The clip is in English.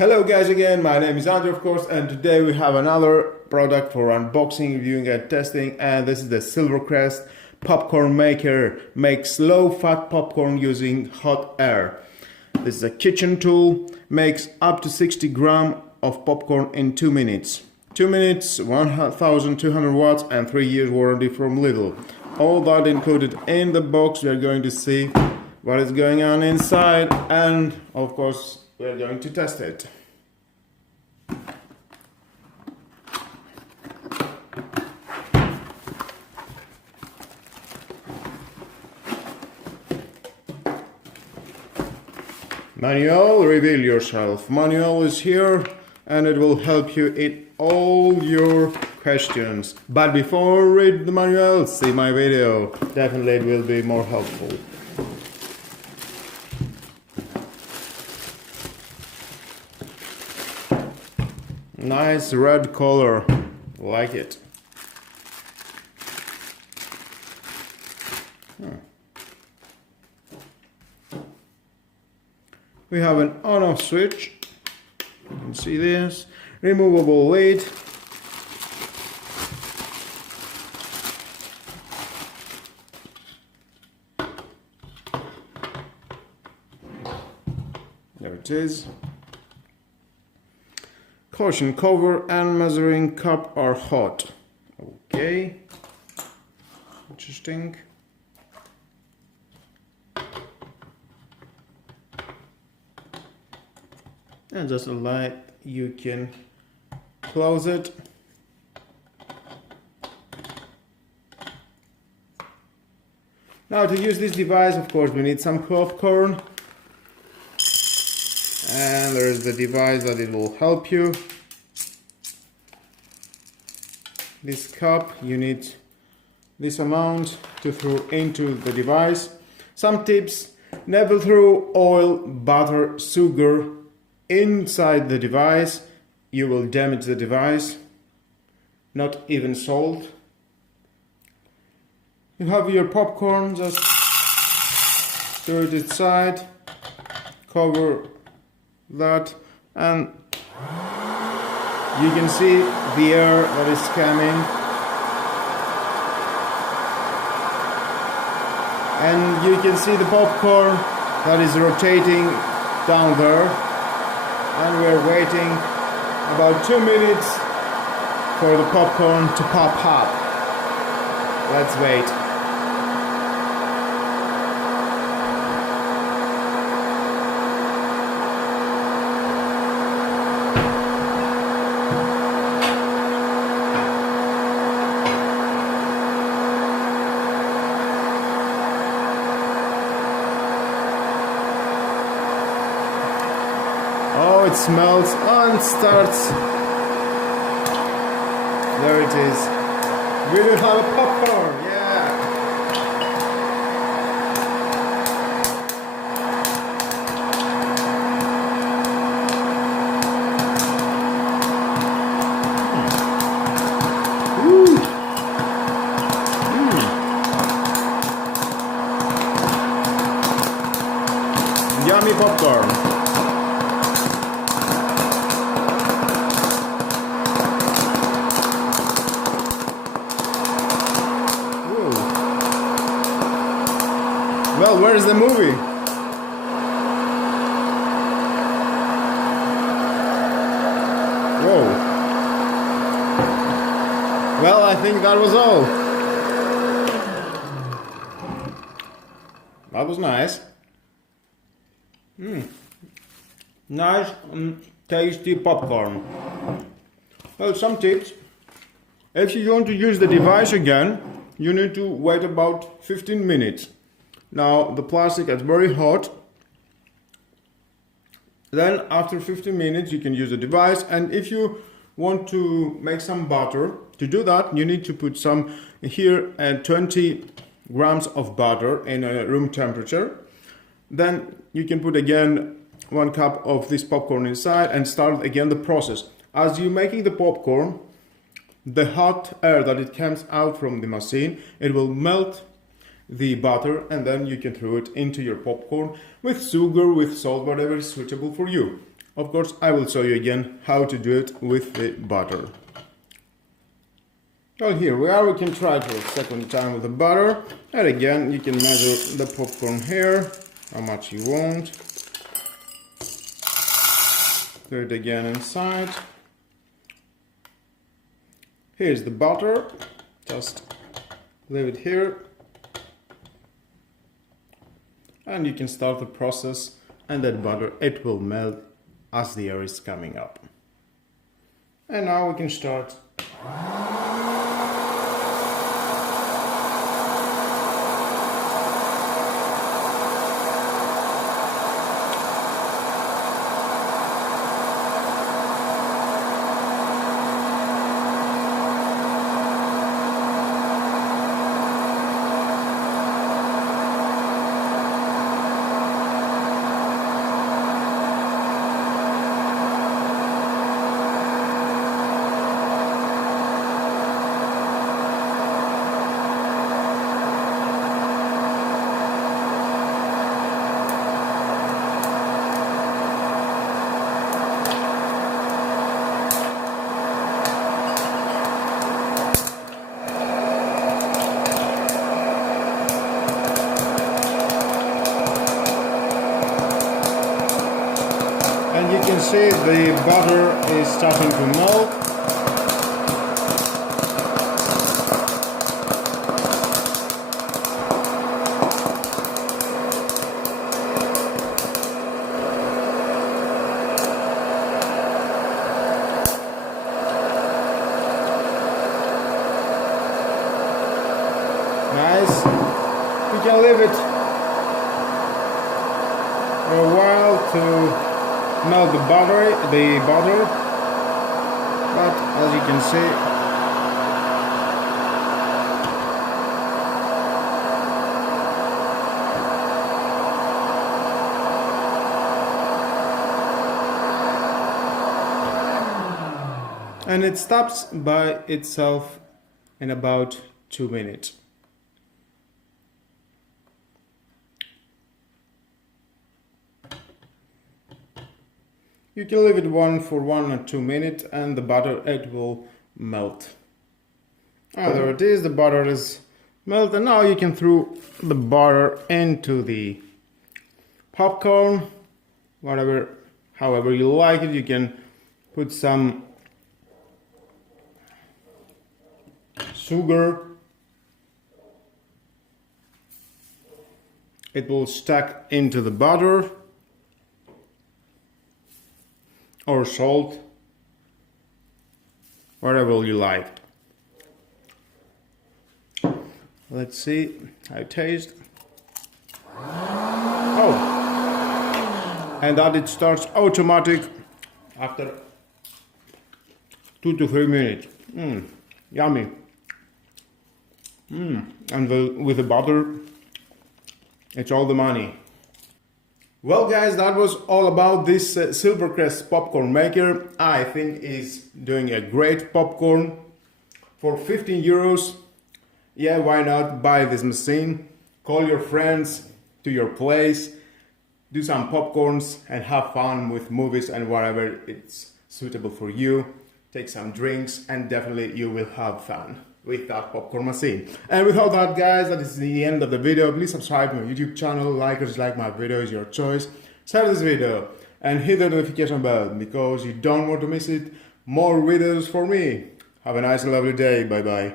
Hello guys again, my name is Andrew of course, and today we have another product for unboxing, reviewing and testing, and this is the Silvercrest popcorn maker. Makes low-fat popcorn using hot air. This is a kitchen tool, makes up to 60 grams of popcorn in 2 minutes. 2 minutes, 1200 watts and 3 years warranty from Lidl. All that included in the box. We are going to see what is going on inside, and of course we are going to test it. Manual, reveal yourself. Manual is here and it will help you in all your questions. But before read the manual, see my video. Definitely it will be more helpful. Nice red color, like it. We have an on-off switch. You can see this. Removable lid. There it is. Caution, cover and measuring cup are hot. Okay. Interesting. And just a light, you can close it. Now to use this device, of course, we need some popcorn. And there is the device that it will help you. This cup, you need this amount to throw into the device. Some tips: never throw oil, butter, sugar inside the device. You will damage the device. Not even salt. You have your popcorn, just stir it inside, cover that, and you can see the air that is coming, and you can see the popcorn that is rotating down there. And we're waiting about 2 minutes for the popcorn to pop up. Let's wait. Oh, it smells and starts. There it is. We will have a popcorn, yeah. Yummy popcorn. Well, where's the movie? Whoa. Well, I think that was all. That was nice. Nice and tasty popcorn. Well, some tips. If you want to use the device again, you need to wait about 15 minutes. Now the plastic is very hot. Then after 15 minutes you can use the device, and if you want to make some butter, to do that you need to put some here and 20 grams of butter in a room temperature. Then you can put again 1 cup of this popcorn inside and start again the process. As you're making the popcorn, the hot air that it comes out from the machine, it will melt the butter, and then you can throw it into your popcorn with sugar, with salt, whatever is suitable for you. Of course, I will show you again how to do it with the butter. Well, here we are. We can try it for a second time with the butter. And again, you can measure the popcorn here, how much you want. Put it again inside. Here's the butter. Just leave it here. And you can start the process, and that butter, it will melt as the air is coming up. And now we can start. And you can see the butter is starting to melt. Nice. You can leave it for a while to melt the butter, but as you can see, and it stops by itself in about 2 minutes. You can leave it for 1 or 2 minutes and the butter, it will melt. There it is, the butter is melted, and now you can throw the butter into the popcorn, however you like it. You can put some sugar. It will stack into the butter. Or salt, whatever you like. Let's see how it tastes. Oh, and that it starts automatic after 2 to 3 minutes. Yummy. And with the butter, it's all the money. Well guys, that was all about this Silvercrest popcorn maker. I think is doing a great popcorn for 15 euros. Yeah, why not buy this machine? Call your friends to your place, do some popcorns and have fun with movies and whatever it's suitable for you. Take some drinks and definitely you will have fun with that popcorn machine. And with all that guys, that is the end of the video. Please subscribe to my YouTube channel, like or dislike my videos, your choice. Share this video and hit the notification bell because you don't want to miss it. More videos for me. Have a nice and lovely day. Bye bye.